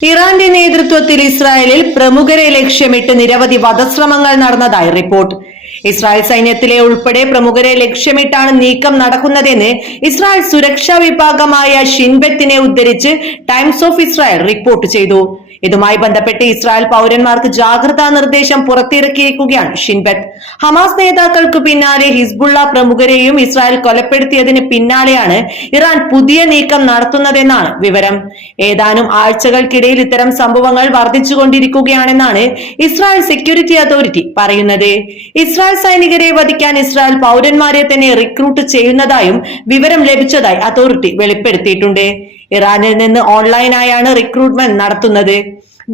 ഇറാന്റെ നേതൃത്വത്തിൽ ഇസ്രായേലിൽ പ്രമുഖരെ ലക്ഷ്യമിട്ട് നിരവധി വധശ്രമങ്ങൾ നടന്നതായി റിപ്പോർട്ട്. ഇസ്രായേൽ സൈന്യത്തിലെ ഉൾപ്പെടെ പ്രമുഖരെ ലക്ഷ്യമിട്ടാണ് നീക്കം നടക്കുന്നതെന്ന് ഇസ്രായേൽ സുരക്ഷാ വിഭാഗമായ ഷിൻബെത്തിനെ ഉദ്ധരിച്ച് ടൈംസ് ഓഫ് ഇസ്രായേൽ റിപ്പോർട്ട് ചെയ്തു. ഇതുമായി ബന്ധപ്പെട്ട് ഇസ്രായേൽ പൗരന്മാർക്ക് ജാഗ്രതാ നിർദ്ദേശം പുറത്തിറക്കിയിരിക്കുകയാണ് ഷിൻബത്ത്. ഹമാസ് നേതാക്കൾക്ക് പിന്നാലെ ഹിസ്ബുള്ള പ്രമുഖരെയും ഇസ്രായേൽ കൊലപ്പെടുത്തിയതിന് പിന്നാലെയാണ് ഇറാൻ പുതിയ നീക്കം നടത്തുന്നതെന്നാണ് വിവരം. ഏതാനും ആഴ്ചകൾക്കിടയിൽ ഇത്തരം സംഭവങ്ങൾ വർദ്ധിച്ചുകൊണ്ടിരിക്കുകയാണെന്നാണ് ഇസ്രായേൽ സെക്യൂരിറ്റി അതോറിറ്റി പറയുന്നത്. ഇസ്രായേൽ സൈനികരെ വധിക്കാൻ ഇസ്രായേൽ പൗരന്മാരെ തന്നെ റിക്രൂട്ട് ചെയ്യുന്നതായും വിവരം ലഭിച്ചതായി അതോറിറ്റി വെളിപ്പെടുത്തിയിട്ടുണ്ട്. ഇറാനിൽ നിന്ന് ഓൺലൈനായാണ് റിക്രൂട്ട്മെന്റ് നടത്തുന്നത്.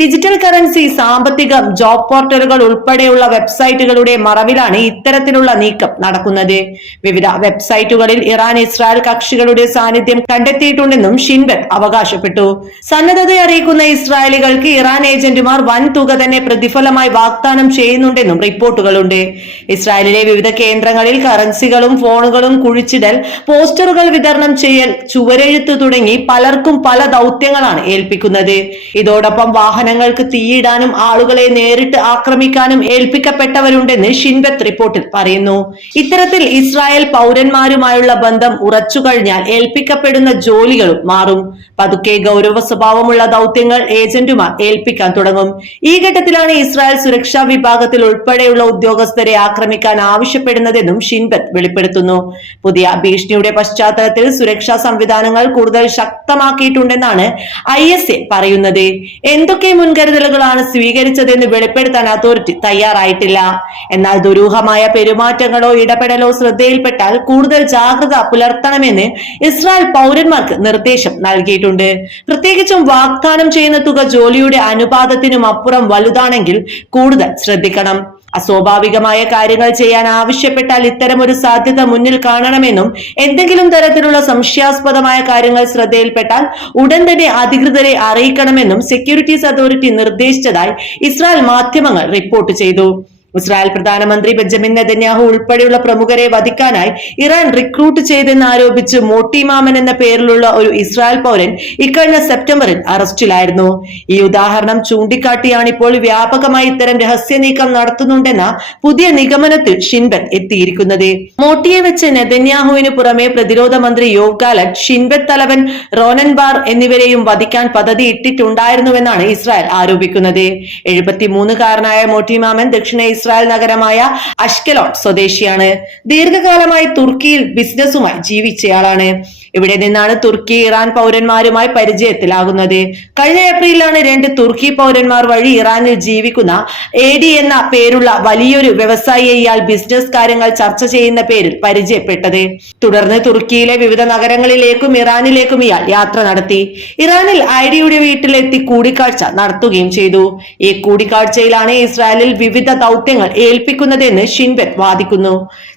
ഡിജിറ്റൽ കറൻസി സാമ്പത്തികം ജോബ് പോർട്ടലുകൾ ഉൾപ്പെടെയുള്ള വെബ്സൈറ്റുകളുടെ മറവിലാണ് ഇത്തരത്തിലുള്ള നീക്കം നടക്കുന്നത്. വിവിധ വെബ്സൈറ്റുകളിൽ ഇറാൻ ഇസ്രായേൽ കക്ഷികളുടെ സാന്നിധ്യം കണ്ടെത്തിയിട്ടുണ്ടെന്നും ഷിൻബെത്ത് അവകാശപ്പെട്ടു. സന്നദ്ധത അറിയിക്കുന്ന ഇസ്രായേലികൾക്ക് ഇറാൻ ഏജന്റുമാർ വൻ തുക തന്നെ പ്രതിഫലമായി വാഗ്ദാനം ചെയ്യുന്നുണ്ടെന്നും റിപ്പോർട്ടുകളുണ്ട്. ഇസ്രായേലിലെ വിവിധ കേന്ദ്രങ്ങളിൽ കറൻസികളും ഫോണുകളും കുഴിച്ചിടൽ പോസ്റ്ററുകൾ വിതരണം ചെയ്യൽ ചുവരെഴുത്ത് തുടങ്ങി പലർക്കും പല ദൗത്യങ്ങളാണ് ഏൽപ്പിക്കുന്നത്. ഇതോടൊപ്പം വാഹനങ്ങൾക്ക് തീയിടാനും ആളുകളെ നേരിട്ട് ആക്രമിക്കാനും ഏൽപ്പിക്കപ്പെട്ടവരുണ്ടെന്ന് ഷിൻബത്ത് റിപ്പോർട്ടിൽ പറയുന്നു. ഇത്തരത്തിൽ ഇസ്രായേൽ പൗരന്മാരുമായുള്ള ബന്ധം ഉറച്ചു കഴിഞ്ഞാൽ ഏൽപ്പിക്കപ്പെടുന്ന ജോലികളും മാറും. പതുക്കെ ഗൗരവ സ്വഭാവമുള്ള ദൗത്യങ്ങൾ ഏജന്റുമാർ ഏൽപ്പിക്കാൻ തുടങ്ങും. ഈ ഘട്ടത്തിലാണ് ഇസ്രായേൽ സുരക്ഷാ വിഭാഗത്തിൽ ഉൾപ്പെടെയുള്ള ഉദ്യോഗസ്ഥരെ ആക്രമിക്കാൻ ആവശ്യപ്പെടുന്നതെന്നും ഷിൻബത്ത് വെളിപ്പെടുത്തുന്നു. പുതിയ ഭീഷണിയുടെ പശ്ചാത്തലത്തിൽ സുരക്ഷാ സംവിധാനങ്ങൾ കൂടുതൽ ശക്തമാക്കിയിട്ടുണ്ടെന്നാണ് ഐ എസ് എ പറയുന്നത്. എന്തൊക്കെ മുൻകരുതലുകളാണ് സ്വീകരിച്ചതെന്ന് വെളിപ്പെടുത്താൻ അതോറിറ്റി തയ്യാറായിട്ടില്ല. എന്നാൽ ദുരൂഹമായ പെരുമാറ്റങ്ങളോ ഇടപെടലോ ശ്രദ്ധയിൽപ്പെട്ടാൽ കൂടുതൽ ജാഗ്രത പുലർത്തണമെന്ന് ഇസ്രായേൽ പൗരന്മാർക്ക് നിർദ്ദേശം നൽകിയിട്ടുണ്ട്. പ്രത്യേകിച്ചും വാഗ്ദാനം ചെയ്യുന്ന തുക ജോലിയുടെ അനുപാതത്തിനും അപ്പുറം വലുതാണെങ്കിൽ കൂടുതൽ ശ്രദ്ധിക്കണം. അസ്വാഭാവികമായ കാര്യങ്ങൾ ചെയ്യാൻ ആവശ്യപ്പെട്ടാൽ ഇത്തരം ഒരു സാധ്യത മുന്നിൽ കാണണമെന്നും എന്തെങ്കിലും തരത്തിലുള്ള സംശയാസ്പദമായ കാര്യങ്ങൾ ശ്രദ്ധയിൽപ്പെട്ടാൽ ഉടൻ തന്നെ അധികൃതരെ അറിയിക്കണമെന്നും സെക്യൂരിറ്റീസ് അതോറിറ്റി നിർദ്ദേശിച്ചതായി ഇസ്രായേൽ മാധ്യമങ്ങൾ റിപ്പോർട്ട് ചെയ്തു. ഇസ്രായേൽ പ്രധാനമന്ത്രി ബെഞ്ചമിൻ നെതന്യാഹു ഉൾപ്പെടെയുള്ള പ്രമുഖരെ വധിക്കാനായി ഇറാൻ റിക്രൂട്ട് ചെയ്തെന്ന് ആരോപിച്ച് മോട്ടിമാമൻ എന്ന പേരിലുള്ള ഒരു ഇസ്രായേൽ പൗരൻ ഇക്കഴിഞ്ഞ സെപ്റ്റംബറിൽ അറസ്റ്റിലായിരുന്നു. ഈ ഉദാഹരണം ചൂണ്ടിക്കാട്ടിയാണ് ഇപ്പോൾ വ്യാപകമായി ഇത്തരം രഹസ്യ നീക്കം നടത്തുന്നുണ്ടെന്ന പുതിയ നിഗമനത്തിൽ ഷിൻബത്ത് എത്തിയിരിക്കുന്നത്. മോട്ടിയെ വെച്ച് നെതന്യാഹുവിന് പുറമെ പ്രതിരോധ മന്ത്രി യോവ് ഗാലറ്റ് തലവൻ റോനൻ ബാർ എന്നിവരെയും വധിക്കാൻ പദ്ധതി ഇട്ടിട്ടുണ്ടായിരുന്നുവെന്നാണ് ഇസ്രായേൽ ആരോപിക്കുന്നത്. എഴുപത്തിമൂന്നുകാരനായ മോട്ടിമാമൻ ദക്ഷിണ ഇസ്രായേൽ നഗരമായ അഷ്കലോൺ സ്വദേശിയാണ്. ദീർഘകാലമായി തുർക്കിയിൽ ബിസിനസ്സുമായി ജീവിച്ചയാളാണ്. ഇവിടെ നിന്നാണ് തുർക്കി ഇറാൻ പൗരന്മാരുമായി പരിചയത്തിലാകുന്നത്. കഴിഞ്ഞ ഏപ്രിലാണ് രണ്ട് തുർക്കി പൗരന്മാർ വഴി ഇറാനിൽ ജീവിക്കുന്ന എ ഡി എന്ന പേരുള്ള വലിയൊരു വ്യവസായിയെ ഇയാൾ ബിസിനസ് കാര്യങ്ങൾ ചർച്ച ചെയ്യുന്ന പേരിൽ പരിചയപ്പെട്ടത്. തുടർന്ന് തുർക്കിയിലെ വിവിധ നഗരങ്ങളിലേക്കും ഇറാനിലേക്കും ഇയാൾ യാത്ര നടത്തി. ഇറാനിൽ ഐഡിയുടെ വീട്ടിലെത്തി കൂടിക്കാഴ്ച നടത്തുകയും ചെയ്തു. ഈ കൂടിക്കാഴ്ചയിലാണ് ഇസ്രായേലിൽ വിവിധ ദൗത്യങ്ങൾ ഏൽപ്പിക്കുന്നതെന്ന് ഷിൻബെത് വാദിക്കുന്നു.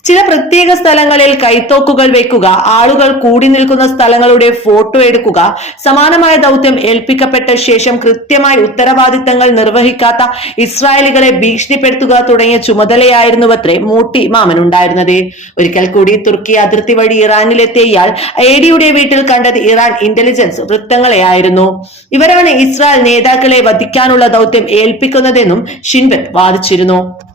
ചില പ്രത്യേക സ്ഥലങ്ങളിൽ കൈത്തോക്കുകൾ വെക്കുക ആളുകൾ കൂടി നിൽക്കുന്ന സ്ഥലങ്ങളുടെ ഫോട്ടോ എടുക്കുക. സമാനമായ ദൗത്യം ഏൽപ്പിക്കപ്പെട്ട ശേഷം കൃത്യമായി ഉത്തരവാദിത്തങ്ങൾ നിർവഹിക്കാത്ത ഇസ്രായേലികളെ ഭീഷണിപ്പെടുത്തുക തുടങ്ങിയ ചുമതലയായിരുന്നു അത്രേ മൂട്ടി മാമൻ ഉണ്ടായിരുന്നത്. ഒരിക്കൽ കൂടി തുർക്കി അതിർത്തി വഴി ഇറാനിലെത്തിയ ഇയാൾ എഡിയുടെ വീട്ടിൽ കണ്ടത് ഇറാൻ ഇന്റലിജൻസ് വൃത്തങ്ങളെയായിരുന്നു. ഇവരാണ് ഇസ്രായേൽ നേതാക്കളെ വധിക്കാനുള്ള ദൗത്യം ഏൽപ്പിക്കുന്നതെന്നും ഷിൻബെത്ത് വാദിച്ചിരുന്നു.